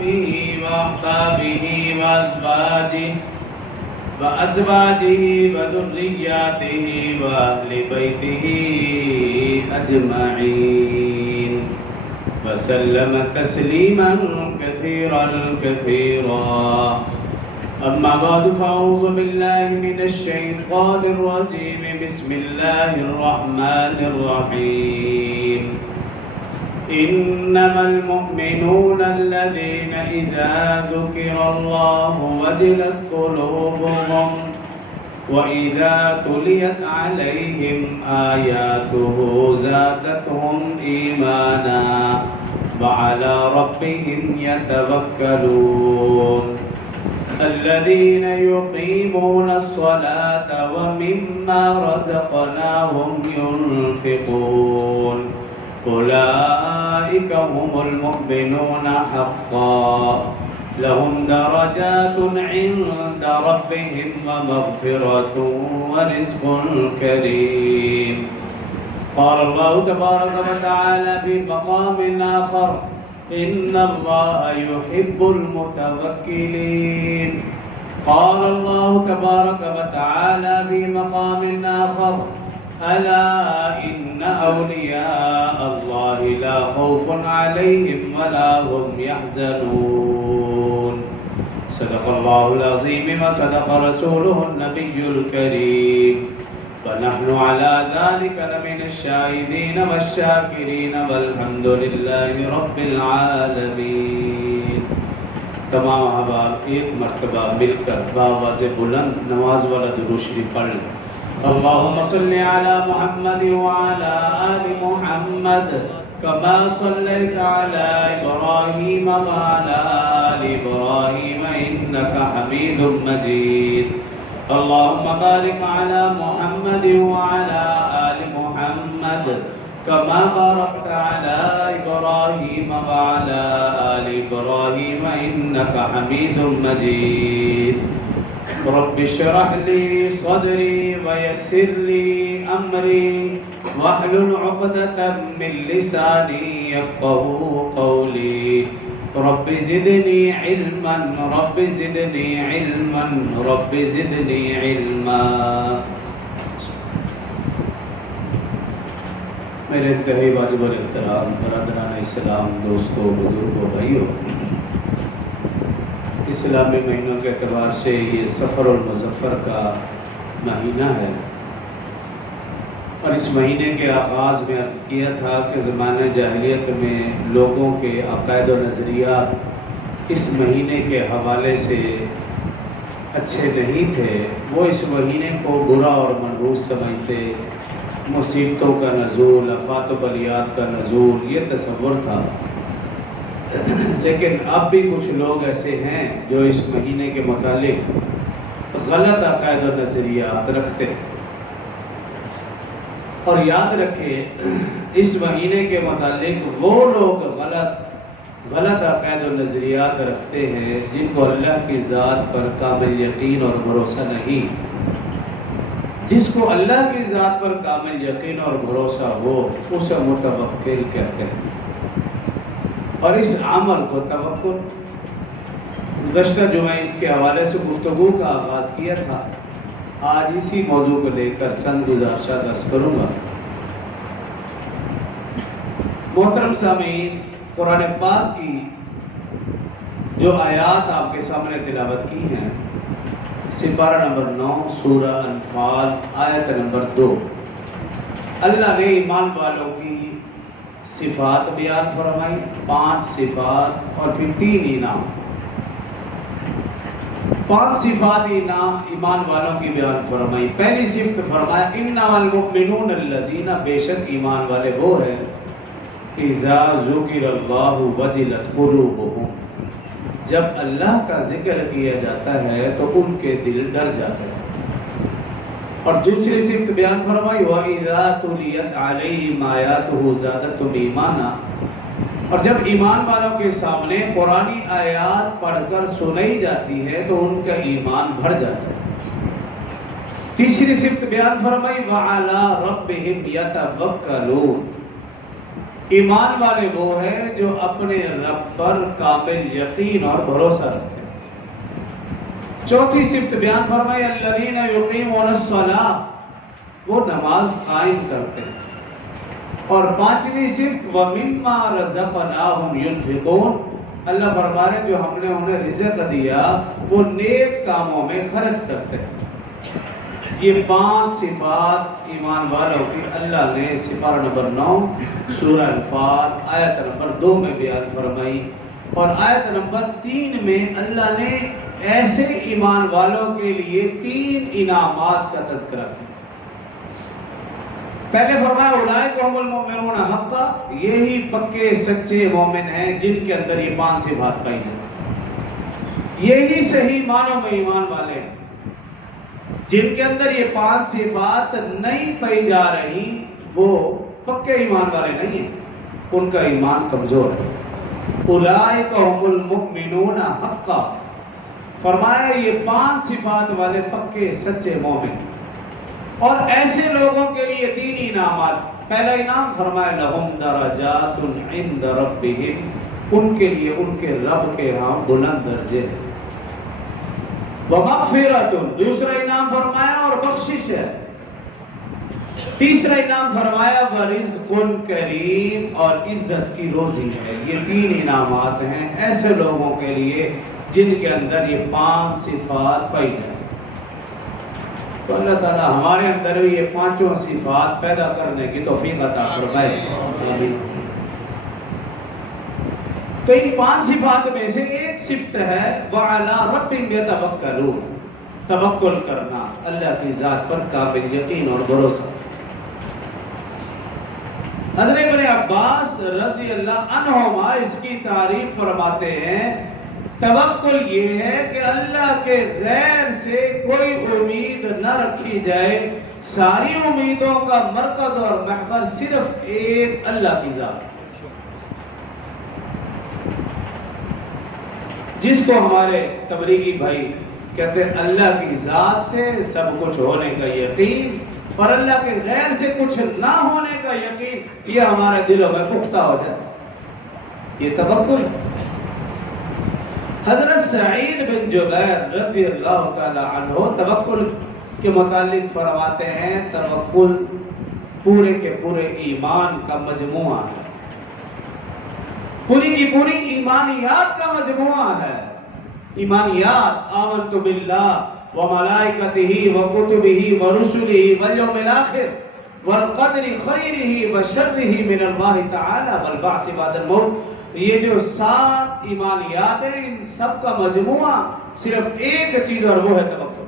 وأحبابه وأزواجه وذرياته وأهل بيته أجمعين وسلم تسليما كثيرا أما بعد فأعوذ بالله من الشيطان الرجيم بسم الله الرحمن الرحيم إنما المؤمنون الذين إذا ذكر الله وجلت قلوبهم وإذا تليت عليهم آياته زادتهم إيمانا وعلى ربهم يتوكلون الذين يقيمون الصلاة ومما رزقناهم ينفقون أولئك هم المؤمنون حقا لهم درجات عند ربهم ومغفرة ورزق كريم قال الله تبارك وتعالى في مقام آخر إن الله يحب المتوكلين قال الله تبارك وتعالى في مقام آخر ألا إن أولياء الله لا خوف عليهم ولا هم يحزنون صدق الله العظيم وصدق رسوله النبي الكريم ونحن على ذلك لمن الشاهدين والشاكرين والحمد لله رب العالمين. تمام احباب ایک مرتبہ مل کر بآواز بلند نماز والا درود شریف پڑھ لیں. اللهم صل على محمد وعلى آل محمد كما صليت على إبراهيم وعلى آل إبراهيم إنك حميد مجيد. اللهم بارك على محمد وعلى آل محمد كما باركت على إبراهيم وعلى آل إبراهيم إنك حميد مجيد. رب اشرح لي صدري ويسر لي أمري واحلل عقدة من لساني يفقهوا قولي. رب زدني علما رب زدني علما رب زدني علما. میرے انتہائی واجب الاحترام برادران اسلام، دوستوں، بزرگوں، بھائیوں، اسلامی مہینوں کے اعتبار سے یہ سفر المظفر کا مہینہ ہے، اور اس مہینے کے آغاز میں عرض کیا تھا کہ زمانہ جاہلیت میں لوگوں کے عقائد و نظریات اس مہینے کے حوالے سے اچھے نہیں تھے. وہ اس مہینے کو برا اور منحوس سمجھتے، مصیبتوں کا نزول، آفات و بلیات کا نزول، یہ تصور تھا. لیکن اب بھی کچھ لوگ ایسے ہیں جو اس مہینے کے متعلق غلط عقائد و نظریات رکھتے ہیں. اور یاد رکھیں، اس مہینے کے متعلق وہ لوگ غلط عقائد و نظریات رکھتے ہیں جن کو اللہ کی ذات پر کامل یقین اور بھروسہ نہیں. جس کو اللہ کی ذات پر کامل یقین اور بھروسہ ہو اسے متوکل کہتے ہیں. اور اس عمل کو توکل، گزشتہ جمعہ اس کے حوالے سے گفتگو کا آغاز کیا تھا. آج اسی موضوع کو لے کر چند گزارشات عرض کروں گا. محترم سامعین، قرآن پاک کی جو آیات آپ کے سامنے تلاوت کی ہیں، سپارہ نمبر 9 سورہ انفال آیت نمبر 2، اللہ نے ایمان والوں کی صفات بیان فرمائی، 5 صفات اور پھر 3 انعام. 5 صفات ایمان والوں کی بیان فرمائی. پہلی صفت فرمایا انما المؤمنون الذین، بے شک ایمان والے وہ ہیں اذا ذکر اللہ وجلت قلوبہم، جب اللہ کا ذکر کیا جاتا ہے تو ان کے دل ڈر جاتے ہیں. اور دوسری صفت بیان فرمائی وَإِذَا تُلِيَتْ عَلَيْهِمْ آيَاتُهُ زَادَتْهُمْ إِيمَانًا، اور جب ایمان والوں کے سامنے قرآنی آیات پڑھ کر سنائی جاتی ہے تو ان کا ایمان بڑھ جاتا ہے. تیسری صفت بیان فرمائی وَعَلَىٰ رَبِّهِمْ يَتَوَكَّلُونَ، ایمان والے وہ ہیں جو اپنے رب پر کامل یقین اور بھروسہ رکھتے ہیں۔ چوتھی صفت بیان فرمائی الذین یقیمون الصلاۃ، وہ نماز قائم کرتے ہیں۔ اور پانچویں صفت وَمِمَّا رَزَقْنَاهُمْ يُنْفِقُونَ، اللہ فرما رہے جو ہم نے انہیں رزق دیا وہ نیک کاموں میں خرچ کرتے ہیں۔ یہ 5 صفات ایمان والوں کی اللہ نے سپارہ نمبر 9 سورہ انفال آیت نمبر 2 میں بیان فرمائی، اور آیت نمبر 3 میں اللہ نے ایسے ایمان والوں کے لیے 3 انعامات کا تذکرہ کیا۔ پہلے فرمایا اولئک هم المؤمنون حقا، یہی پکے سچے مومن ہیں جن کے اندر یہ 5 صفات پائی ہیں، یہی صحیح معنوں میں ایمان والے ہیں۔ جن کے اندر یہ 5 صفات نہیں پائی جا رہی وہ پکے ایمان والے نہیں ہیں، ان کا ایمان کمزور ہے۔ اولئک هم المؤمنون حقا، فرمایا یہ 5 صفات والے پکے سچے مومن۔ اور ایسے لوگوں کے لیے 3 انعامات۔ پہلا انعام فرمایا لہم درجات عند ربہم، ان کے لیے ان کے رب کے ہاں بلند درجے ہیں۔ ومغفرۃ، دوسرا انعام فرمایا اور بخشش ہے۔ تیسرا انعام فرمایا ورزق کریم، اور عزت کی روزی ہے۔ یہ 3 انعامات ہیں ایسے لوگوں کے لیے جن کے اندر یہ 5 صفات پائی جائیں۔ تو اللہ تعالیٰ ہمارے اندر بھی یہ 5 صفات پیدا کرنے کی توفیق عطا فرمائے۔ آمین۔ تو ان 5 صفات میں سے ایک صفت ہے وَعَلَىٰ رَبِّهِمْ يَتَوَكَّلُونَ، توکل کرنا، اللہ کی ذات پر قابل یقین اور بھروسہ۔ حضرت ابن عباس رضی اللہ عنہما اس کی تعریف فرماتے ہیں توکل یہ ہے کہ اللہ کے غیر سے کوئی امید نہ رکھی جائے، ساری امیدوں کا مرکز اور محور صرف ایک اللہ کی ذات، جس کو ہمارے تبلیغی بھائی کہتے ہیں اللہ کی ذات سے سب کچھ ہونے کا یقین اور اللہ کے غیر سے کچھ نہ ہونے کا یقین، یہ ہمارے دلوں میں پختہ ہو جائے، یہ توکل۔ حضرت سعید بن جبیر رضی اللہ تعالی عنہ توکل کے متعلق فرماتے ہیں توکل پورے کے پورے ایمان کا مجموعہ ہے، پوری کی پوری ایمانیات کا مجموعہ ہے۔ ایمانیات آمنت باللہ وملائکتہ وکتبہ ورسلہ والیوم الآخر والقدر خیرہ وشرہ من اللہ تعالی والبعث بعد الموت، یہ جو 7 ایمانیات ہیں ان سب کا مجموعہ صرف ایک چیز اور وہ ہے توکل۔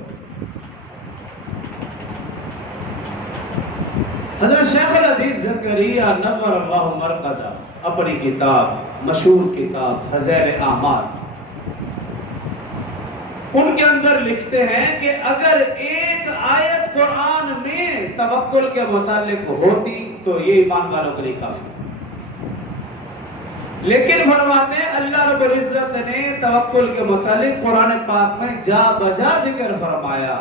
حضرت شیخ الحدیث زکریا نور اللہ مرقدہ اپنی کتاب مشہور کتاب فضائل اعمال ان کے اندر لکھتے ہیں کہ اگر ایک آیت قرآن میں توکل کے متعلق ہوتی تو یہ ایمان والوں کے لیے کافی، لیکن فرماتے ہیں اللہ رب العزت نے توکل کے متعلق قرآن پاک میں جا بجا ذکر فرمایا،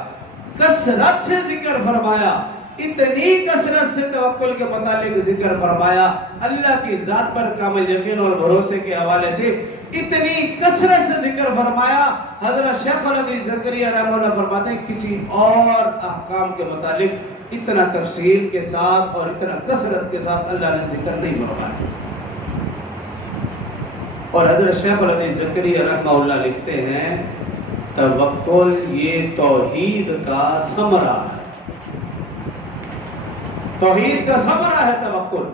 کثرت سے ذکر فرمایا، اتنی کثرت سے توکل کے متعلق ذکر فرمایا، اللہ کی ذات پر کامل یقین اور بھروسے کے حوالے سے اتنی کثرت سے ذکر فرمایا۔ حضرت شیخ الحدیث زکریا رحمہ اللہ فرماتے ہیں کسی اور احکام کے متعلق اتنا تفصیل کے ساتھ اور اتنا کثرت کے ساتھ اللہ نے ذکر نہیں فرمایا۔ اور حضرت شیخ الحدیث زکریا رحمہ اللہ لکھتے ہیں توکل یہ توحید کا ثمرہ ہے، توحید کا ثمرہ ہے توکل۔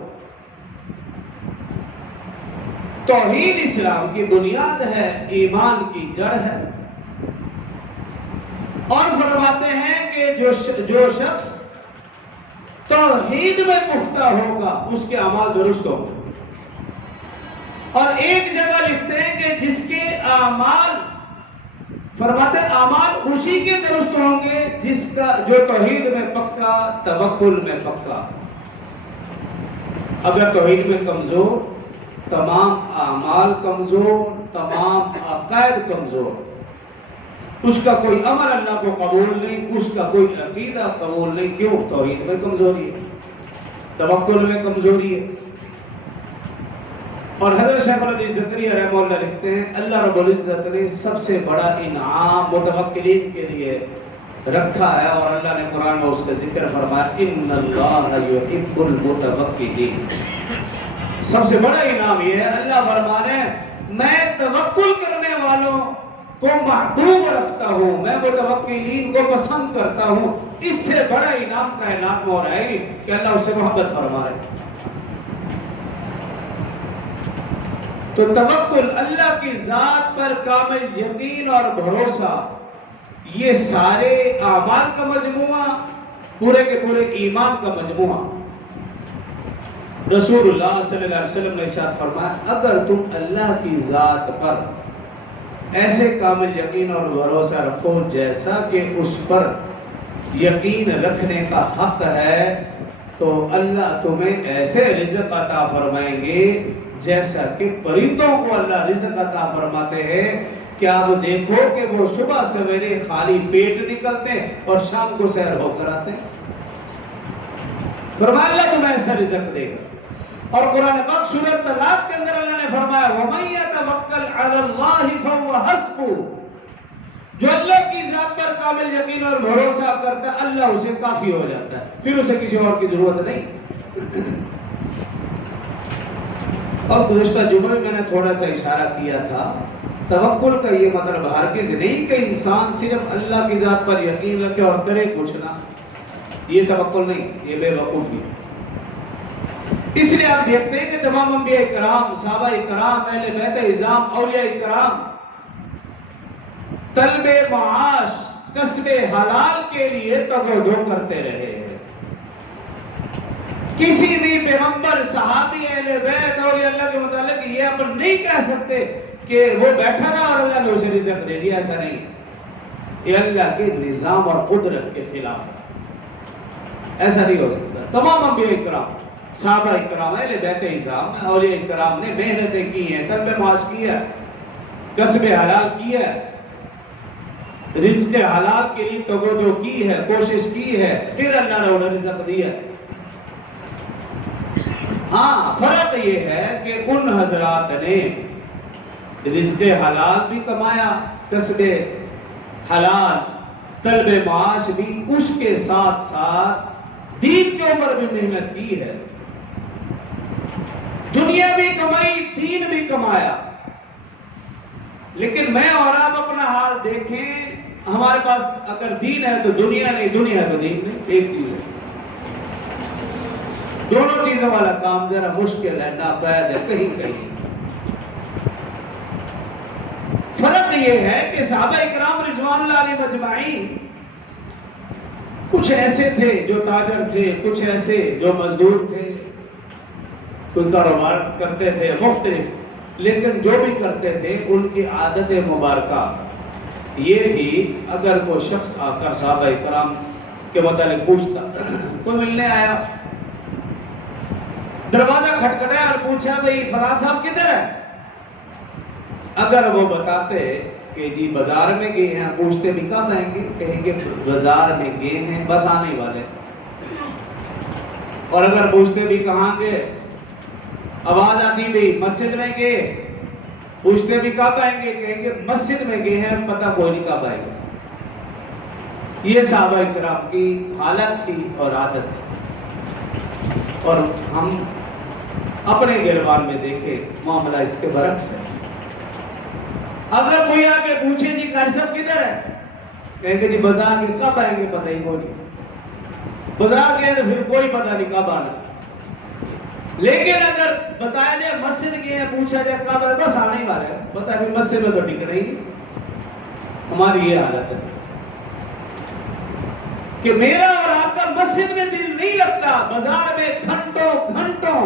توحید اسلام کی بنیاد ہے، ایمان کی جڑ ہے، اور فرماتے ہیں کہ جو شخص توحید میں پختہ ہوگا اس کے اعمال درست ہوں گے۔ اور ایک جگہ لکھتے ہیں کہ جس کے اعمال فرماتے ہیں اعمال اسی کے درست ہوں گے جس کا جو توحید میں پکا توکل میں پکا۔ اگر توحید میں کمزور، تمام اعمال کمزور، تمام عقائد کمزور، اس کا کوئی عمل اللہ کو قبول نہیں، اس کا کوئی عقیدہ قبول نہیں۔ کیوں؟ توحید میں کمزوری ہے، توکل میں کمزوری ہے۔ اور حضرت شیخ الحدیث زکریا رحمہ اللہ لکھتے ہیں اللہ رب العزت نے سب سے بڑا انعام متوکلین کے لیے رکھا ہے، اور اللہ نے قرآن میں اس کا ذکر فرمایا ان اللہ یحب المتوکلین۔ سب سے بڑا انعام یہ ہے، اللہ فرمانے میں توکل کرنے والوں کو محبوب رکھتا ہوں، میں متوکلین کو پسند کرتا ہوں۔ اس سے بڑا انعام کائنات میں اور ہے ہی کہ اللہ اسے محبت فرمائے۔ تو توکل، اللہ کی ذات پر کامل یقین اور بھروسہ، یہ سارے اعمال کا مجموعہ، پورے کے پورے ایمان کا مجموعہ۔ رسول اللہ صلی اللہ علیہ وسلم نے ارشاد فرمایا اگر تم اللہ کی ذات پر ایسے کامل یقین اور بھروسہ رکھو جیسا کہ اس پر یقین رکھنے کا حق ہے، تو اللہ تمہیں ایسے رزق عطا فرمائیں گے جیسا کہ پرندوں کو اللہ رزق عطا فرماتے ہیں کہ آپ دیکھو کہ وہ صبح سویرے خالی پیٹ نکلتے اور شام کو سیر ہو کر آتے ہیں۔ فرمایا اللہ تمہیں ایسا رزق دے گا۔ اور قرآن پاک سورہ طلاق کے اندر اللہ نے فرمایا وَمَن يَتَوَکَّلْ عَلَى اللَّهِ فَهُوَ حَسْبُهُ، جو اللہ کی ذات پر کامل یقین اور بھروسہ کرتا ہے اللہ اسے کافی ہو جاتا ہے، پھر اسے کسی اور کی ضرورت نہیں۔ اور گزشتہ جمعے میں نے تھوڑا سا اشارہ کیا تھا، توکل کا یہ مطلب ہرگز نہیں کہ انسان صرف اللہ کی ذات پر یقین رکھے اور کرے کچھ نہ، یہ توکل نہیں، یہ بے وقوفی۔ اس لیے آپ دیکھتے ہیں کہ تمام انبیاء کرام، صحابہ کرام، اہل بیت اعظام، اولیاء کرام طلب معاش، کسب حلال کے لیے توجہ کرتے رہے۔ کسی بھی پیغمبر، صحابی، اہل بیت اور اللہ کے متعلق یہ آپ نہیں کہہ سکتے کہ وہ بیٹھا رہا اور اللہ نے اسے رزق دے دیا، ایسا نہیں۔ یہ اللہ کے نظام اور قدرت کے خلاف ہے، ایسا نہیں ہو سکتا۔ تمام انبیاء کرام، صحابہ کرام، اہل بیت اعظام، اولیاء کرام نے محنتیں کی ہیں، طلب معاش کیا، کسب حلال کیا، رزق حلال کے لیے توجہ کی ہے، کوشش کی ہے، پھر اللہ نے انہیں رزق دیا۔ ہاں فرق یہ ہے کہ ان حضرات نے رزق حلال بھی کمایا، کسب حلال، طلب معاش بھی، اس کے ساتھ ساتھ دین کے اوپر بھی محنت کی ہے، دنیا بھی کمائی، دین بھی کمایا۔ لیکن میں اور آپ اپنا حال دیکھیں، ہمارے پاس اگر دین ہے تو دنیا نہیں، دنیا ہے تو دین نہیں، ایک چیز ہے۔ دونوں چیزوں والا کام ذرا مشکل ہے، ناپید ہے، کہیں کہیں۔ فرق یہ ہے کہ صحابہ اکرام رضوان اللہ علیہم اجمعین کچھ ایسے تھے جو تاجر تھے، کچھ ایسے جو مزدور تھے، کوئی کاروبار کرتے تھے مختلف، لیکن جو بھی کرتے تھے ان کی عادت مبارکہ یہ تھی اگر کوئی شخص آ کر صحابہ اکرام کے متعلق پوچھتا، کوئی ملنے آیا، دروازہ کھٹکھٹایا اور پوچھا بھئی فلاں صاحب کدھر ہے؟ اگر وہ بتاتے کہ جی بازار میں گئے ہیں، پوچھتے بھی کب آئیں گے، کہیں گے بازار میں گئے ہیں، بس آنے والے۔ اور اگر پوچھتے بھی کہاں گئے، آواز آتی بھی مسجد میں گئے، پوچھتے بھی کب آئیں گے، کہیں گے مسجد میں گئے ہیں، پتہ کوئی نہیں کب آئیں گے۔ یہ صحابہ اکرام کی حالت تھی اور عادت تھی، اور ہم اپنے گربان میں دیکھیں معاملہ اس کے برعکس ہے۔ اگر کوئی آگے پوچھے جی قاری صاحب کدھر ہے، کہیں گے جی بازار کے، کب آئیں گے پتہ ہی کوئی نہیں، بازار گئے تو پھر کوئی پتہ نہیں کب آنا۔ لیکن اگر بتایا جائے مسجد گئے ہیں، پوچھا جائے کب آئے، بس آنے والے، پتہ ہے مسجد میں تو ٹک نہیں۔ ہماری یہ حالت ہے کہ میرا اور آپ کا مسجد میں دل نہیں لگتا، بازار میں گھنٹوں گھنٹوں،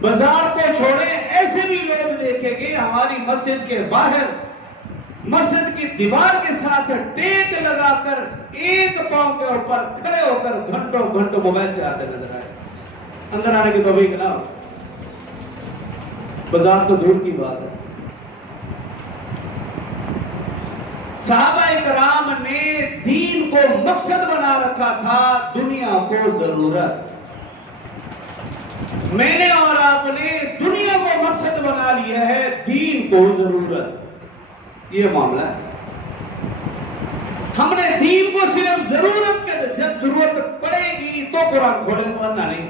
بازار کو چھوڑے ایسے بھی لوگ دیکھیں گے ہماری مسجد کے باہر مسجد کی دیوار کے ساتھ ٹیک لگا کر ایک پاؤں کے اوپر کھڑے ہو کر گھنٹوں گھنٹوں موبائل چلاتے نظر آئے، اندر آنے کی توفیق نہ ہو۔ بازار تو دور کی بات ہے۔ صحابہ کرام نے دین کو مقصد بنا رکھا تھا، دنیا کو ضرورت۔ میں نے اور آپ نے دنیا کو مقصد بنا لیا ہے دین کو ضرورت. یہ معاملہ ہے. ہم نے دین کو صرف ضرورت کے جب ضرورت پڑے گی تو قرآن کھولیں، ورنہ نہیں.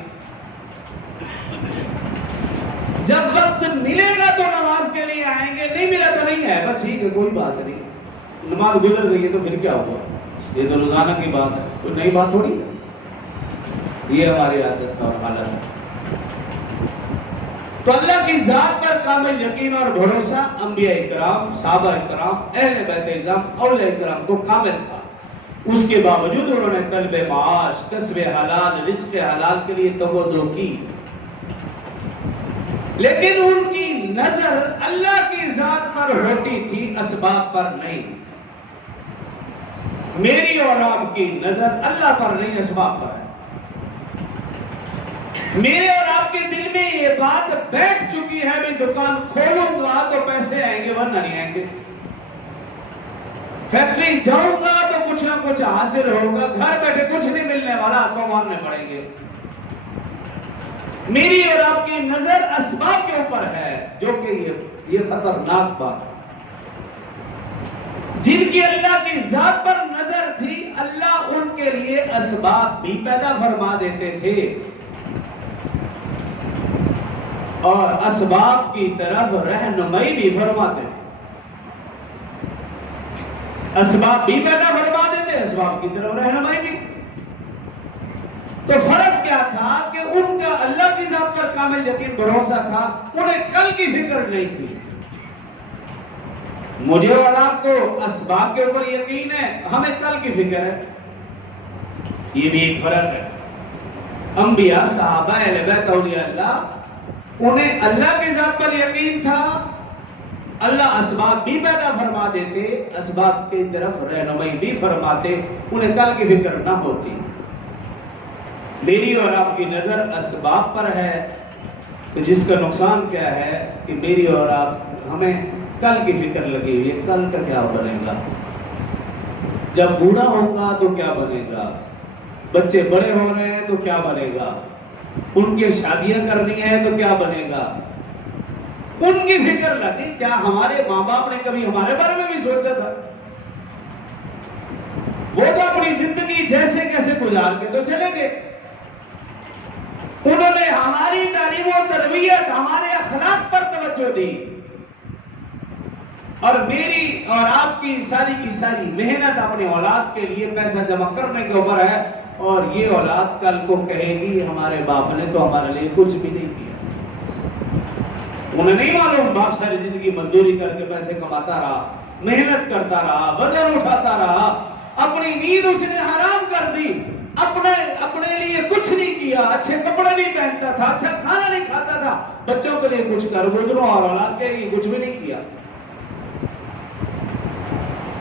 جب وقت ملے گا تو نماز کے لیے آئیں گے، نہیں ملا تو نہیں ہے، بس ٹھیک ہے کوئی بات نہیں. نماز گزر گئی ہے تو پھر کیا ہوا؟ یہ تو روزانہ کی بات ہے، کوئی نئی بات تھوڑی ہے. یہ ہماری عادت اور حالت ہے. تو اللہ کی ذات پر کامل یقین اور بھروسہ انبیاء اکرام، صحابہ اکرام، اہل بیت اعظم، اولیاء اکرام کو کامل تھا. اس کے باوجود انہوں نے طلب معاش، کسب حلال، رزق حلال کے لیے توجہ کی، لیکن ان کی نظر اللہ کی ذات پر ہوتی تھی، اسباب پر نہیں. میری اور آپ کی نظر اللہ پر نہیں، اسباب پر ہے. میرے اور آپ کے دل میں یہ بات بیٹھ چکی ہے بھی دکان کھولوں گا تو پیسے آئیں گے ورنہ نہیں آئیں گے. فیکٹری جاؤں گا تو کچھ نہ کچھ حاصل ہوگا، گھر بیٹھے کچھ نہیں ملنے والا، آپ کو ماننے پڑیں گے. میری اور آپ کی نظر اسباب کے اوپر ہے، جو کہ یہ خطرناک بات. جن کی اللہ کی ذات پر نظر تھی، اللہ ان کے لیے اسباب بھی پیدا فرما دیتے تھے اور اسباب کی طرف رہنمائی بھی فرماتے تھے. اسباب بھی پیدا فرما دیتے، اسباب کی طرف رہنمائی بھی. تو فرق کیا تھا کہ ان کا اللہ کی ذات پر کامل یقین بھروسہ تھا، انہیں کل کی فکر نہیں تھی. مجھے اور آپ کو اسباب کے اوپر یقین ہے، ہمیں کل کی فکر ہے. یہ بھی ایک فرق ہے. انبیاء، صحابہ، اہل بیت، اولیاء اللہ، انہیں اللہ کی ذات پر یقین تھا، اللہ اسباب بھی پیدا فرما دیتے، اسباب کی طرف رہنمائی بھی فرماتے، انہیں کل کی فکر نہ ہوتی. میری اور آپ کی نظر اسباب پر ہے، تو جس کا نقصان کیا ہے کہ میری اور آپ ہمیں کل کی فکر لگی ہوئی ہے. کل کا کیا بنے گا؟ جب بوڑھا ہوگا تو کیا بنے گا؟ بچے بڑے ہو رہے ہیں تو کیا بنے گا؟ ان کی شادیاں کرنی ہے تو کیا بنے گا؟ ان کی فکر لگی. کیا ہمارے ماں باپ نے کبھی ہمارے بارے میں بھی سوچا تھا؟ وہ تو اپنی زندگی جیسے کیسے گزار کے تو چلے گئے. انہوں نے ہماری تعلیم و تربیت، ہمارے اخلاق پر توجہ دی، اور میری اور آپ کی ساری محنت اپنی اولاد کے لیے پیسہ جمع کرنے کے اوپر ہے. اور یہ اولاد کل کو کہے گی ہمارے باپ نے تو ہمارے لیے کچھ بھی نہیں کیا. انہیں نہیں معلوم باپ ساری زندگی مزدوری کر کے پیسے کماتا رہا، محنت کرتا رہا، وزن اٹھاتا رہا، اپنی نیند اس نے حرام کر دی، اپنے لیے کچھ نہیں کیا، اچھے کپڑے نہیں پہنتا تھا، اچھا کھانا نہیں کھاتا تھا، بچوں کے لیے کچھ کر گزروں، اور اولاد کے لیے کچھ بھی نہیں کیا.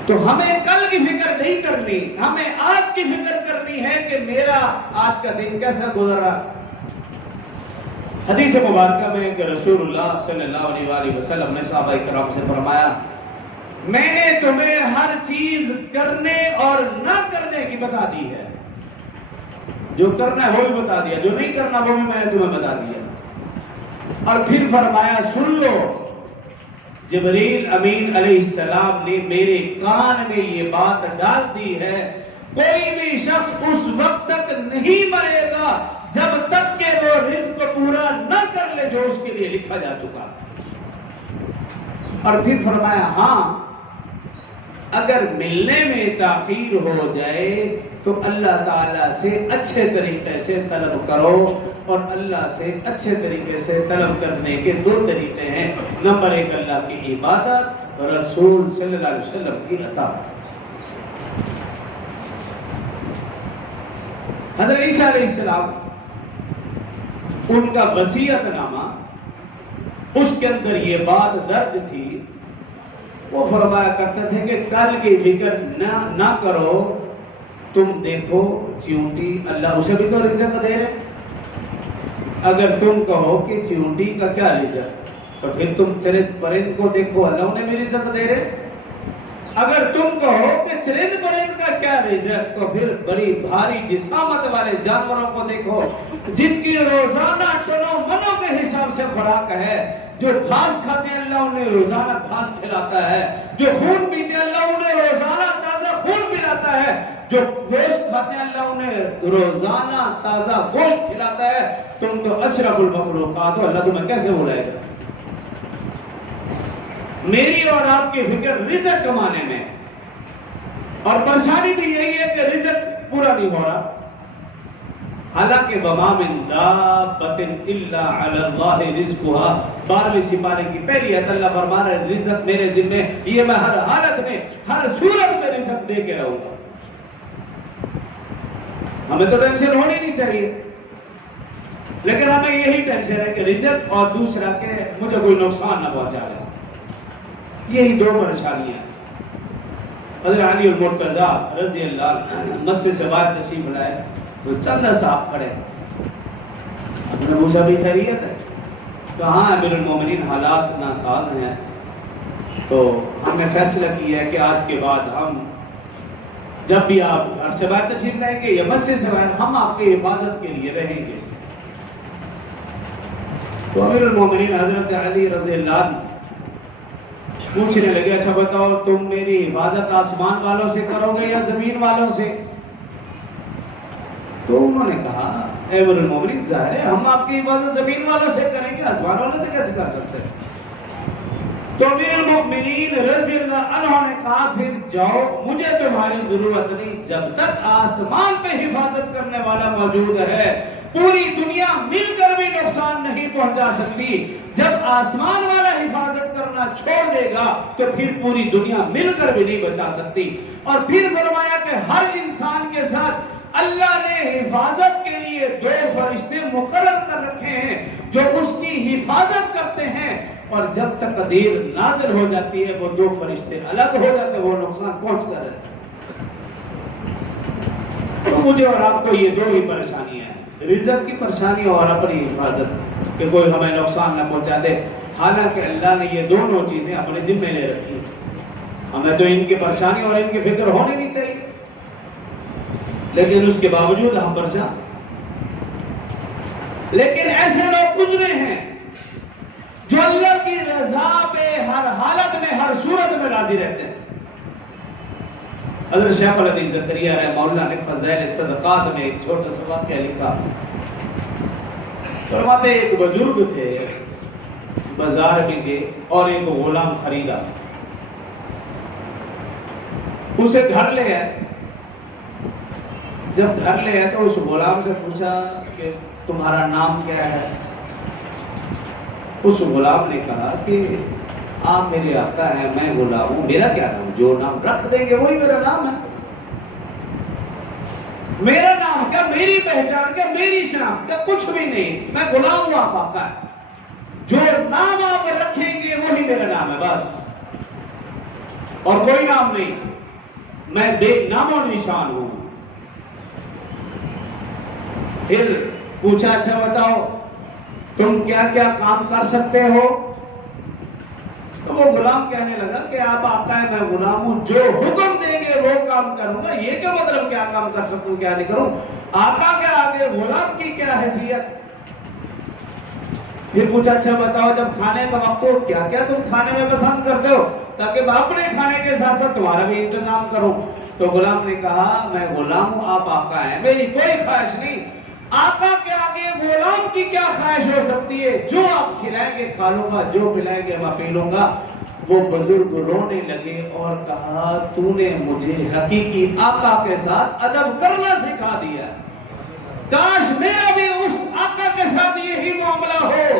تو ہمیں کل کی فکر نہیں کرنی، ہمیں آج کی فکر کرنی ہے کہ میرا آج کا دن کیسا گزرا. حدیث مبارکہ میں کہ رسول اللہ صلی اللہ علیہ وآلہ وسلم نے صحابہ کرام سے فرمایا، میں نے تمہیں ہر چیز کرنے اور نہ کرنے کی بتا دی ہے. جو کرنا ہے وہ بھی بتا دیا، جو نہیں کرنا وہ بھی میں نے تمہیں بتا دیا. اور پھر فرمایا سن لو، جبریل امین علیہ السلام نے میرے کان میں یہ بات ڈال دی ہے، کوئی بھی شخص اس وقت تک نہیں مرے گا جب تک کہ وہ رزق پورا نہ کر لے جو اس کے لیے لکھا جا چکا. اور پھر فرمایا ہاں اگر ملنے میں تاخیر ہو جائے تو اللہ تعالیٰ سے اچھے طریقے سے طلب کرو، اور اللہ سے اچھے طریقے سے طلب کرنے کے دو طریقے ہیں. نمبر ایک اللہ کی عبادت، اور رسول صلی اللہ علیہ وسلم کی اطاعت. حضرت عیسیٰ علیہ السلام، ان کا وصیت نامہ، اس کے اندر یہ بات درج تھی. وہ فرمایا کرتے تھے کہ کل کی فکر نہ کرو، تم دیکھو چیونٹی، اللہ اسے بھی تو رزق دے رہے. اگر تم کہو کہ چیونٹی کا کیا رزق، تو پھر تم چرند پرند کو دیکھو، اللہ انہیں بھی رزق دے رہے. اگر تم کہو کہ چرند پرند کا کیا رزق، تو پھر بڑی بھاری جسامت والے جانوروں کو دیکھو جن کی روزانہ ٹنوں منوں کے حساب سے خوراک ہے. جو گھاس کھاتے ہیں اللہ انہیں روزانہ گھاس کھلاتا ہے، جو خون پیتے ہیں اللہ انہیں روزانہ تازہ خون پلاتا ہے، جو گوشت کھاتے ہیں اللہ انہیں روزانہ تازہ گوشت کھلاتا ہے، تم تو اشرف المخلوقات ہو، اللہ تمہیں کیسے بلائے گا؟ میری اور آپ کی فکر رزق کمانے میں، اور پریشانی بھی یہی ہے کہ رزق پورا نہیں ہو رہا. حالانکہ وَمَا مِن دَابَّةٍ إِلَّا عَلَى اللَّهِ رِزْقُهَا 12ویں سپارے کی پہلی آیت اللہ فرما رہے ہیں رزق میرے ذمہ، یہ میں ہر حالت میں ہر صورت میں رزق دے کے رہوں گا. ہمیں تو ٹینشن ہونی نہیں چاہیے، لیکن ہمیں یہی ٹینشن ہے کہ رزق اور دوسرا کہ مجھے کوئی نقصان نہ پہنچا رہے. یہی دو پریشانیاں ہیں. حضرت علی المرتضیٰ رضی اللہ عنہ مسجد سے باہر تشریف لائے تو چند صاحب کھڑے، انہوں نے پوچھا بھی خیریت ہے؟ کہاں امیر المومنین حالات ناساز ہیں، تو ہم نے فیصلہ کیا ہے کہ آج کے بعد ہم جب بھی آپ گھر سے باہر تشریف لائیں گے یا مسجد سے باہر، ہم آپ کی حفاظت کے لیے رہیں گے. تو امیر المومنین حضرت علی رضی اللہ عنہ پوچھنے لگے اچھا بتاؤ تم میری حفاظت آسمان والوں سے کرو گے یا زمین والوں سے؟ تو انہوں نے کہا اے امیر المومنین ظاہر ہے ہم آپ کی حفاظت زمین والوں سے کریں گے، آسمان والوں سے کیسے کر سکتے ہیں؟ تو امیر المومنین رضی اللہ عنہ نے کہا پھر جاؤ، مجھے تمہاری ضرورت نہیں، جب تک آسمان پہ حفاظت کرنے والا موجود ہے پوری دنیا مل کر بھی نقصان نہیں پہنچا سکتی. جب آسمان والا حفاظت کرنا چھوڑ دے گا تو پھر پوری دنیا مل کر بھی نہیں بچا سکتی. اور پھر فرمایا کہ ہر انسان کے ساتھ اللہ نے حفاظت کے لیے 2 فرشتے مقرر کر رکھے ہیں جو اس کی حفاظت کرتے ہیں، اور جب تک تقدیر نازل ہو جاتی ہے وہ 2 فرشتے الگ ہو جاتے ہیں، وہ نقصان پہنچ کر رہتے ہیں. تو مجھے اور آپ کو یہ 2 ہی پریشانیاں ہیں، رزق کی پریشانی اور اپنی حفاظت کہ کوئی ہمیں نقصان نہ پہنچا دے. حالانکہ اللہ نے یہ دونوں چیزیں اپنے ذمہ لے رکھی، ہمیں تو ان کی پریشانی اور ان کی فکر ہونی نہیں چاہیے، لیکن اس کے باوجود ہم پریشان. لیکن ایسے لوگ گزرے ہیں جو اللہ کی رضا پہ ہر حالت میں ہر صورت میں راضی رہتے ہیں. حضرت شیخ الحدیث زکریا رحمہ اللہ نے فضائل صدقات میں ایک چھوٹا سا واقعہ لکھا. فرماتے ایک بزرگ تھے، بازار میں گئے اور ایک غلام خریدا، اسے گھر لے آئے. جب گھر لے آئے تو اس غلام سے پوچھا کہ تمہارا نام کیا ہے؟ اس غلام نے کہا کہ آپ میرے آقا ہیں، میں غلام ہوں، میرا کیا نام؟ جو نام رکھ دیں گے وہی میرا نام ہے. میرا نام کیا، میری پہچان کیا، میری شناخت کیا؟ کچھ بھی نہیں، میں غلام ہوں، آپ آقا ہے. جو نام آپ رکھیں گے وہی میرا نام ہے بس، اور کوئی نام نہیں، میں بے نام و نشان ہوں. پھر پوچھا اچھا بتاؤ تم کیا کیا کام کر سکتے ہو؟ تو وہ غلام کہنے لگا کہ آپ آقا ہے، میں غلام ہوں، جو حکم دیں گے وہ کام کروں گا. یہ کیا مطلب کیا کام کر سکوں کیا نہیں کروں؟ آقا کے آگے غلام کی کیا حیثیت؟ پھر پوچھا اچھا بتاؤ جب کھانے کا وقت ہو کیا کیا تم کھانے میں پسند کرتے ہو تاکہ میں اپنے کھانے کے ساتھ ساتھ تمہارا بھی انتظام کروں. تو غلام نے کہا میں غلام ہوں، آپ آقا ہیں، میری کوئی خواہش نہیں. آقا کے آگے غلام کی کیا خواہش ہو سکتی ہے؟ جو آپ کھلائیں گے کھا لوں گا، جو پلائیں گے میں پی لوں گا. وہ بزرگ رونے لگے اور کہا تو نے مجھے حقیقی آقا کے ساتھ ادب کرنا سکھا دیا. کاش میرا بھی اس آقا کے ساتھ یہی معاملہ ہو،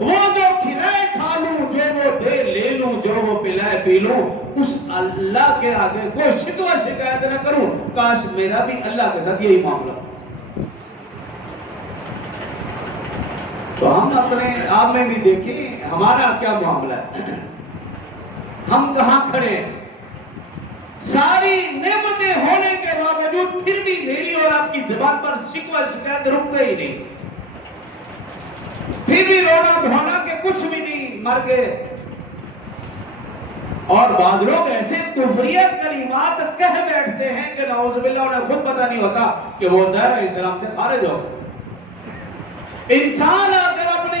وہ جو کھلائے کھا لوں، جو وہ دے لے لوں، جو وہ پلائے پی لوں، اس اللہ کے آگے کوئی شکوہ شکایت نہ کروں. کاش میرا بھی اللہ کے ساتھ یہی معاملہ ہو. تو ہم اپنے آپ میں بھی دیکھیں ہمارا کیا معاملہ ہے، ہم کہاں کھڑے ہیں. ساری نعمتیں ہونے کے باوجود پھر بھی میری اور آپ کی زبان پر شکوہ شکایت رکتے ہی نہیں، پھر بھی رونا دھونا کہ کچھ بھی نہیں، مر گئے. اور بعض لوگ ایسے کفریہ کلمات کہہ بیٹھتے ہیں کہ نعوذ باللہ انہیں خود پتہ نہیں ہوتا کہ وہ دائرہ اسلام سے خارج ہو گئے. انسان اگر اپنے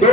2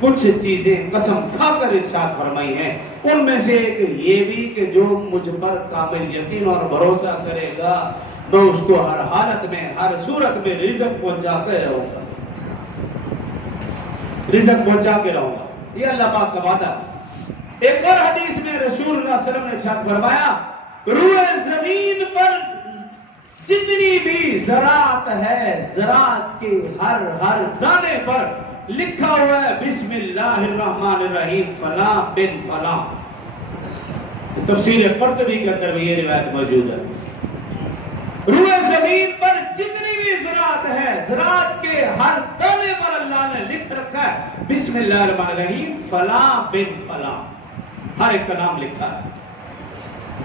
کچھ چیزیں قسم کھا کر ارشاد فرمائی ہیں، ان میں سے ایک یہ بھی کہ جو مجھ پر کامل یقین اور بھروسہ کرے گا میں اس کو ہر حالت میں ہر صورت میں رزق پہنچا کے رہوں گا، رزق پہنچا کے رہوں گا، یہ اللہ پاک کا وعدہ۔ ایک اور حدیث میں رسول اللہ صلی اللہ علیہ وسلم نے ارشاد فرمایا، روئے زمین پر جتنی بھی زراعت ہے، زراعت کے ہر دانے پر لکھا ہوا ہے بسم اللہ الرحمن الرحیم فلاں بن فلاں۔ تفسیر قرطبی کے اندر بھی یہ روایت موجود ہے۔ روئے زمین پر جتنی بھی زراعت ہے، زراعت کے ہر دانے پر اللہ نے لکھ رکھا ہے بسم اللہ الرحمن الرحیم فلاں بن فلاں، ہر ایک کا نام لکھا ہے۔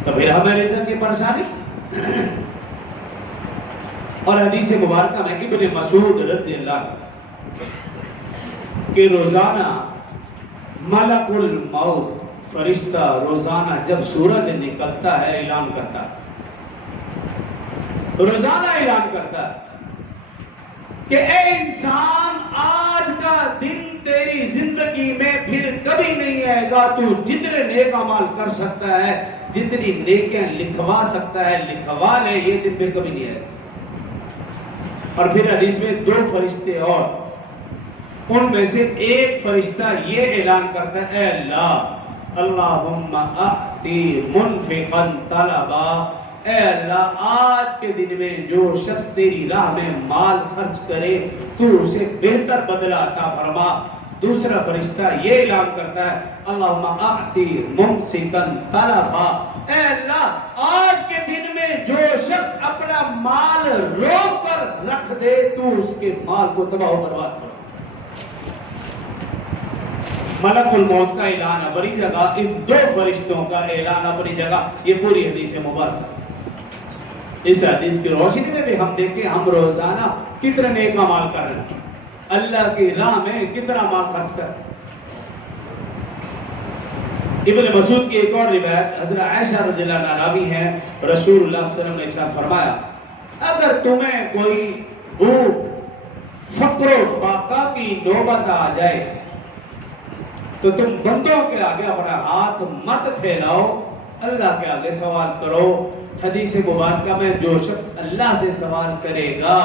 تو پھر ہمیں رزق کی پریشانی؟ اور حدیث مبارکہ میں ابن مسعود رضی اللہ عنہ کہ روزانہ ملک الموت فرشتہ روزانہ جب سورج نکلتا ہے اعلان کرتا ہے، روزانہ اعلان کرتا ہے کہ اے انسان آج کا دن تیری زندگی میں پھر کبھی نہیں آئے گا، تو جتنے نیک اعمال کر سکتا ہے، جتنی نیکیاں لکھوا سکتا ہے لکھوا لے، یہ دن پھر کبھی نہیں آئے گا۔ اور پھر حدیث میں دو فرشتے اور ان میں سے ایک فرشتہ یہ اعلان کرتا ہے، اے اللہ اللہم اعطی منفقا طلبا، اے اللہ آج کے دن میں جو شخص تیری راہ میں مال خرچ کرے تو اسے بہتر بدلہ عطا فرما۔ دوسرا فرشتہ یہ اعلان کرتا ہے، اللہم اعطی ممسکا طلبا، اے اللہ آج کے دن میں جو شخص اپنا مال روک کر رکھ دے تو اس کے مال کو تباہ و برباد کرو۔ ملک الموت کا اعلان اپنی جگہ، ان دو فرشتوں کا اعلان اپنی جگہ، یہ پوری حدیث مبارکہ۔ اس حدیث کی روشنی میں بھی ہم دیکھیں ہم روزانہ کتنے نیک اعمال کر رہے ہیں، اللہ کی راہ میں کتنا مال خرچ کر رہے ہیں۔ ابن مسعود کی ایک اور روایت حضرت عائشہ رضی اللہ عنہا راوی ہیں، رسول اللہ صلی اللہ علیہ وسلم نے ارشاد فرمایا، اگر تمہیں کوئی بھوک فقر و فاقہ کی نوبت آ جائے تو تم بندوں کے آگے اپنا ہاتھ مت پھیلاؤ، اللہ کے آگے سوال کرو۔ حدیث مبارکہ میں جو شخص اللہ سے سوال کرے گا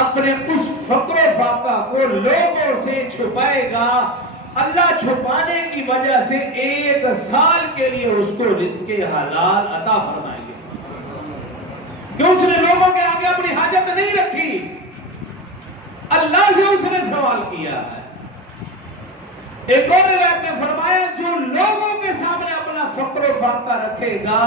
اپنے اس فقر و فاقہ کو لوگوں سے چھپائے گا، اللہ چھپانے کی وجہ سے 1 سال کے لیے اس کو رزق حلال عطا فرمائیں گے، کہ اس نے لوگوں کے آگے اپنی حاجت نہیں رکھی، اللہ سے اس نے سوال کیا ہے۔ ایک اور روایت میں فرمایا جو لوگوں کے سامنے اپنا فقر و فاقہ رکھے گا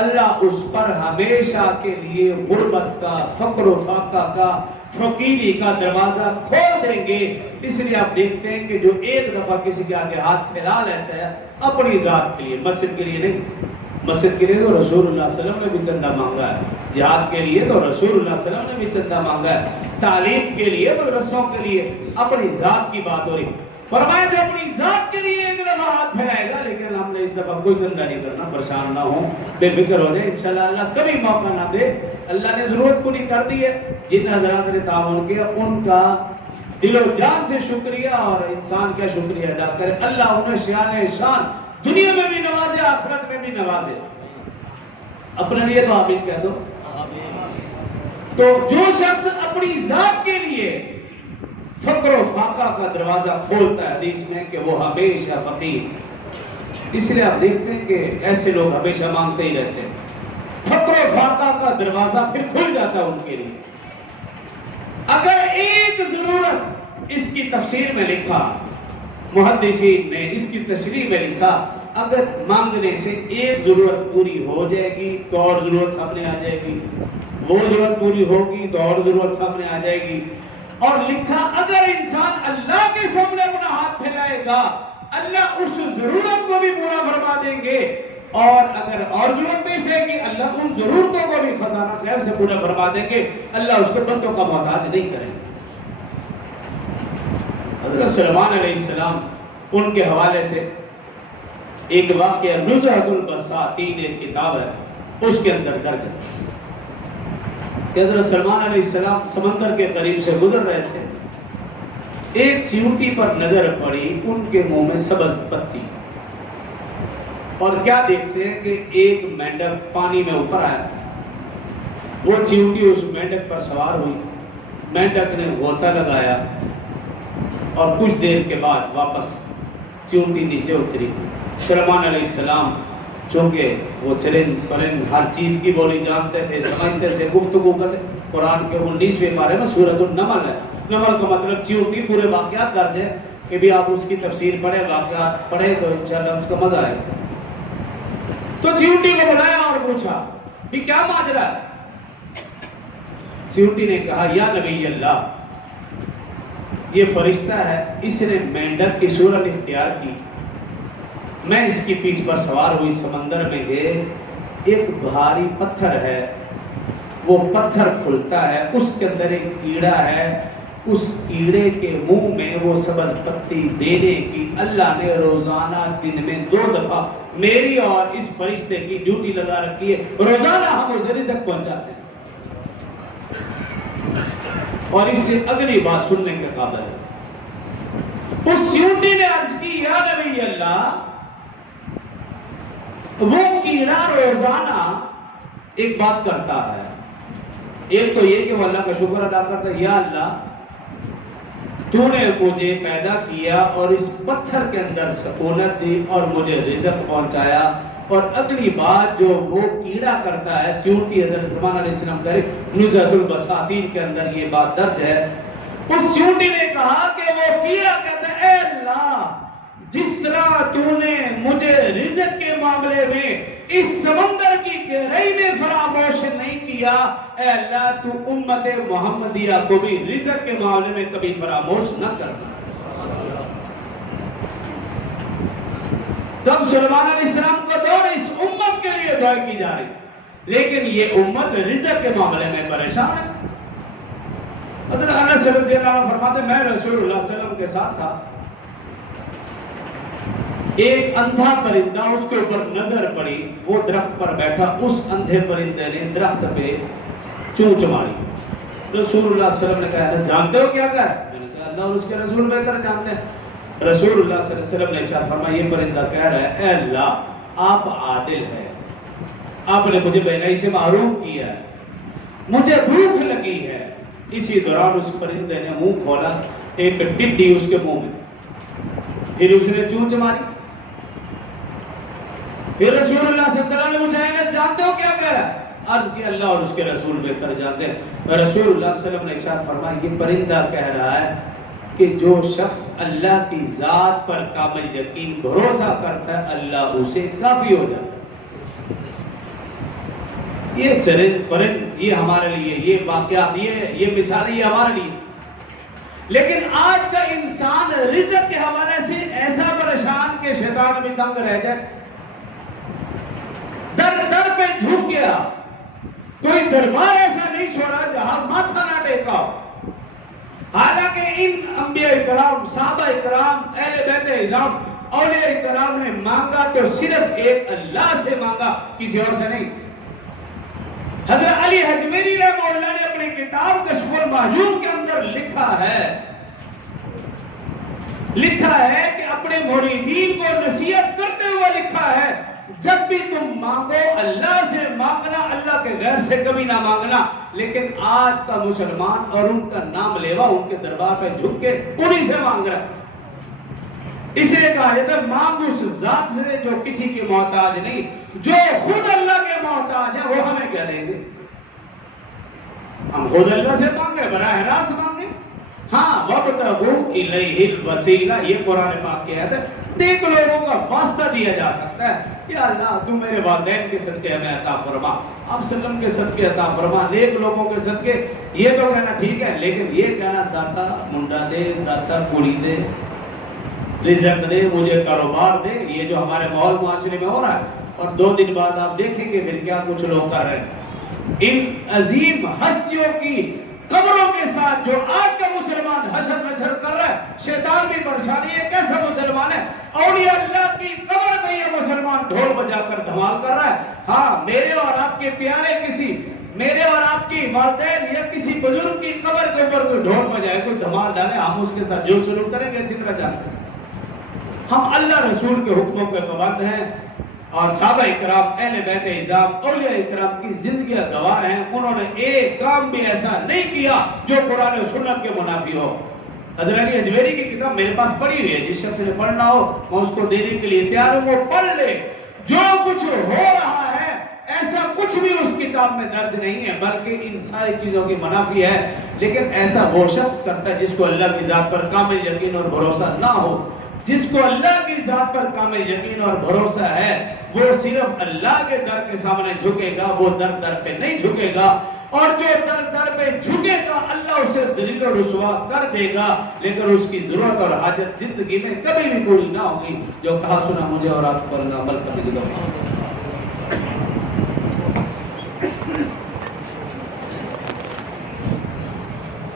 اللہ اس پر ہمیشہ کے لیے غربت کا، فقر و فاقہ کا، فقیری کا دروازہ کھول دیں گے۔ اس لیے آپ دیکھتے ہیں کہ جو ایک دفعہ کسی کے آگے ہاتھ پھیلا لیتا ہے اپنی ذات کے لیے، مسجد کے لیے نہیں، مسجد کے لیے تو رسول اللہ صلی اللہ علیہ وسلم نے بھی چندہ مانگا ہے، جہاد کے لیے تو رسول اللہ صلی اللہ علیہ وسلم نے بھی چندہ مانگا ہے، تعلیم کے لیے مدرسوں کے لیے، اپنی ذات کی بات ہو رہی۔ فرمایا جو اپنی ذات کے لیے ایک دفعہ ہاتھ پھیلائے گا، لیکن ہم نے اس دفعہ کوئی چندہ نہیں کرنا، پریشان نہ ہو، بے فکر ہو جائے، انشاءاللہ اللہ کبھی موقع نہ دے، اللہ نے ضرورت پوری کر دی ہے۔ جن حضرات نے تعاون کیا ان کا دل و جان سے شکریہ، اور انسان کیا شکریہ ادا کرے، اللہ انہیں شان شان دنیا میں بھی نوازے، آخرت میں بھی نوازے۔ اپنے لیے تو آمین کہہ دو۔ تو جو شخص اپنی ذات کے لیے فقر و فاقہ کا دروازہ کھولتا ہے حدیث میں کہ وہ ہمیشہ فقیر، اس لیے آپ دیکھتے ہیں کہ ایسے لوگ ہمیشہ مانگتے ہی رہتے ہیں، فقر و فاقہ کا دروازہ پھر کھل جاتا ہے ان کے لیے۔ اگر ایک ضرورت، اس کی تفسیر میں لکھا محدثین نے، اس کی تشریح میں لکھا، اگر مانگنے سے ایک ضرورت پوری ہو جائے گی تو اور ضرورت سامنے آ جائے گی، وہ ضرورت پوری ہوگی تو اور ضرورت سامنے آ جائے گی۔ اور لکھا اگر انسان اللہ کے سامنے اپنا ہاتھ پھیلائے گا اللہ اس ضرورت کو بھی پورا فرما دیں گے، اور اگر اور ضرورت پیش آئے گی اللہ ان ضرورتوں کو بھی خزانہ خیر سے پورا فرما دیں گے، اللہ اس کو بندوں کا محتاج نہیں کریں گے۔ حضرت سلیمان علیہ السلام ان کے حوالے سے ایک واقعہ نزہۃ البساطین ایک کتاب ہے، اس کے اندر درج ہے کہ حضرت سلیمان علیہ السلام سمندر کے قریب سے گزر رہے تھے، ایک چیونٹی پر نظر پڑی، ان کے منہ میں سبز پتی، اور کیا دیکھتے ہیں کہ ایک مینڈک پانی میں اوپر آیا، وہ چیونٹی اس مینڈک پر سوار ہوئی، مینڈک نے غوطہ لگایا اور کچھ دیر کے بعد واپس چیونٹی نیچے اتری۔ سلیمان علیہ السلام چونکہ وہ چرند پرند ہر چیز کی بولی جانتے تھے، سمجھتے تھے، گفتگو کرتے، قرآن کے 19ویں پارے میں سورۃ النمل ہے، نمل کا مطلب چیونٹی، پورے واقعات درج ہے، کہ بھی آپ اس کی تفسیر پڑھیں، واقعات پڑھیں تو انشاءاللہ اس کا مزہ آئے گا۔ تو چیونٹی کو بلایا اور پوچھا کہ کیا ماجرا ہے؟ چیونٹی نے کہا یا نبی اللہ، یہ فرشتہ ہے، اس نے مینڈک کی صورت اختیار کی، میں اس کی پیٹھ پر سوار ہوئی، سمندر میں گئے، ایک بھاری پتھر ہے، وہ پتھر کھلتا ہے، اس کے اندر ایک کیڑا ہے، اس کیڑے کے منہ میں وہ سبز پتی دینے کی اللہ نے روزانہ دن میں 2 دفعہ میری اور اس فرشتے کی ڈیوٹی لگا رکھی ہے، روزانہ ہم اسے رزق پہنچاتے ہیں، اور اس سے اگلی بات سننے کے قابل ہے۔ اس چیونٹی نے عرض کی یا نبی اللہ، وہ کیڑا روزانہ ایک بات کرتا ہے، ایک تو یہ کہ وہ اللہ کا شکر ادا کرتا ہے، یا اللہ تو نے مجھے پیدا کیا اور اس پتھر کے اندر سکونت دی اور مجھے رزق پہنچایا، اور اگلی بات جو وہ کیڑا کرتا ہے، چیونٹی حضرت سلیمان علیہ السلام کرے، نزہۃ البساطین کے اندر یہ بات درج ہے، اس چیونٹی نے کہا کہ وہ کیڑا کہتا ہے اے اللہ، جس طرح تو نے مجھے رزق کے معاملے میں اس سمندر کی گہرائی میں فراموش نہیں کیا، اے اللہ تو امت محمدیہ کو بھی رزق کے معاملے میں کبھی فراموش نہ کرنا۔ تب سلیمان علیہ السلام کا دور اس امت کے لیے دعا کی جا رہی، لیکن یہ امت رزق کے معاملے میں پریشان ہے۔ حضرت انس رضی اللہ عنہ فرماتے میں رسول اللہ صلی اللہ علیہ وسلم کے ساتھ تھا، ایک اندھا پرندہ اس کے اوپر نظر پڑی، وہ درخت پر بیٹھا، اس اندھے پرندے نے درخت پہ چونچ ماری۔ رسول اللہ صلی اللہ علیہ وسلم نے کہا جانتے ہو کیا کر؟ میں نے کہا اللہ اور اس کے رسول بہتر جانتے ہیں۔ رسول اللہ صلی اللہ علیہ وسلم نے ارشاد فرمایا یہ پرندہ کہہ رہا ہے اے اللہ آپ عادل ہیں، آپ نے مجھے بہنائی سے محروم کیا ہے، مجھے بھوک لگی ہے۔ اسی دوران اس پرندے نے منہ کھولا، ایک ٹڈی اس کے منہ میں، پھر اس نے چونچ ماری۔ پھر رسول اللہ صلی اللہ علیہ وسلم نے پوچھا انس جانتے ہو کیا کہہ رہا ہے؟ عرض کہ اللہ اور اس کے رسول بہتر جانتے ہیں۔ رسول اللہ صلی اللہ علیہ وسلم نے ارشاد فرمایا یہ پرندہ کہہ رہا ہے کہ جو شخص اللہ کی ذات پر کامل یقین بھروسہ کرتا ہے اللہ اسے کافی ہو جاتا ہے۔ یہ چرند پرند یہ ہمارے لیے، یہ واقعات، یہ مثالیں یہ ہمارے لیے، لیکن آج کا انسان رزق کے حوالے سے ایسا پریشان کہ شیطان بھی تنگ رہ جائے، در در پہ جھک گیا، کوئی دربار ایسا نہیں چھوڑا جہاں ماتھا نہ ٹیکا ہو۔ حالانکہ ان انبیاء اکرام، صحابہ اکرام، اہل بیت اعظام، اولیاء اکرام نے مانگا تو صرف ایک اللہ سے مانگا، کسی اور سے نہیں۔ حضرت علی حجویری رحمہ اللہ نے اپنی کتاب کشف المحجوب کے اندر لکھا ہے کہ اپنے مریدین کو نصیحت کرتے ہوئے لکھا ہے جب بھی تم مانگو اللہ سے مانگنا، اللہ کے غیر سے کبھی نہ مانگنا۔ لیکن آج کا مسلمان اور ان کا نام لیوا ان کے دربار پہ جھک کے انہی سے مانگ رہا ہے۔ اس لیے کہا جاتا ہے مانگ اس ذات سے جو کسی کے محتاج نہیں، جو خود اللہ کے محتاج ہے وہ ہمیں کیا دیں گے؟ ہم خود اللہ سے مانگے، براہ راست مانگے۔ ہاں وَابْتَغُوا إِلَيْهِ الْوَسِيلَةَ، یہ قرآن پاک کی آیت ہے، نیک لوگوں کا واسطہ دیا جا سکتا ہے۔ یا اللہ تو میرے والدین کے صدقے ہمیں عطا فرما، آپ سلم کے صدقے عطا فرما، نیک لوگوں کے صدقے، یہ تو کہنا ٹھیک ہے، لیکن یہ کہنا داتا منڈا دے، داتا کوڑی دے، رزق دے، مجھے کاروبار دے، یہ جو ہمارے ماحول معاشرے میں ہو رہا ہے، اور 2 دن بعد آپ دیکھیں گے پھر کیا کچھ لوگ کر رہے ہیں۔ ان عظیم ہستیوں کی قبروں کے ساتھ جو آج کا مسلمان حشر نشر کر رہا ہے، شیطان بھی پریشانی ہے، کیسا مسلمان ہے؟ اولیاء اللہ کی قبر میں یہ مسلمان ڈھول بجا کر دھمال کر رہا ہے۔ ہاں میرے اور آپ کے پیارے کسی میرے اور آپ کی والدین یا کسی بزرگ کی قبر کے اوپر کوئی ڈھول بجائے، کوئی دھمال ڈالے، ہم اس کے ساتھ جو سلوک کریں گے اچھی طرح جانتے ہیں۔ ہم اللہ رسول کے حکموں کے پابند ہیں، اور صحابہ اکرام، اہل بیت اعظام، اولیاء اکرام کی زندگیاں گواہ ہیں، انہوں نے ایک کام بھی ایسا نہیں کیا جو قرآن و سنت کے منافی ہو۔ حضرت علی اجویری کی کتاب میرے پاس پڑھی ہوئی ہے، جس شخص نے پڑھنا ہو میں اس کو دینے کے لیے تیار ہوں، وہ پڑھ لے۔ جو کچھ ہو رہا ہے ایسا کچھ بھی اس کتاب میں درج نہیں ہے، بلکہ ان ساری چیزوں کی منافی ہے، لیکن ایسا وہ شخص کرتا ہے جس کو اللہ کی ذات پر کامل یقین اور بھروسہ نہ ہو۔ جس کو اللہ کی ذات پر کامل یقین اور بھروسہ ہے، وہ صرف اللہ کے در کے سامنے جھکے گا، وہ در در پہ نہیں جھکے گا، اور جو در در پہ جھکے گا اللہ اسے ذلیل و رسوا کر دے گا، لیکن اس کی ضرورت اور حاجت زندگی میں کبھی بھی پوری نہ ہوگی۔ جو کہا سنا مجھے اور آپ پر عمل کرنے کی توفیق۔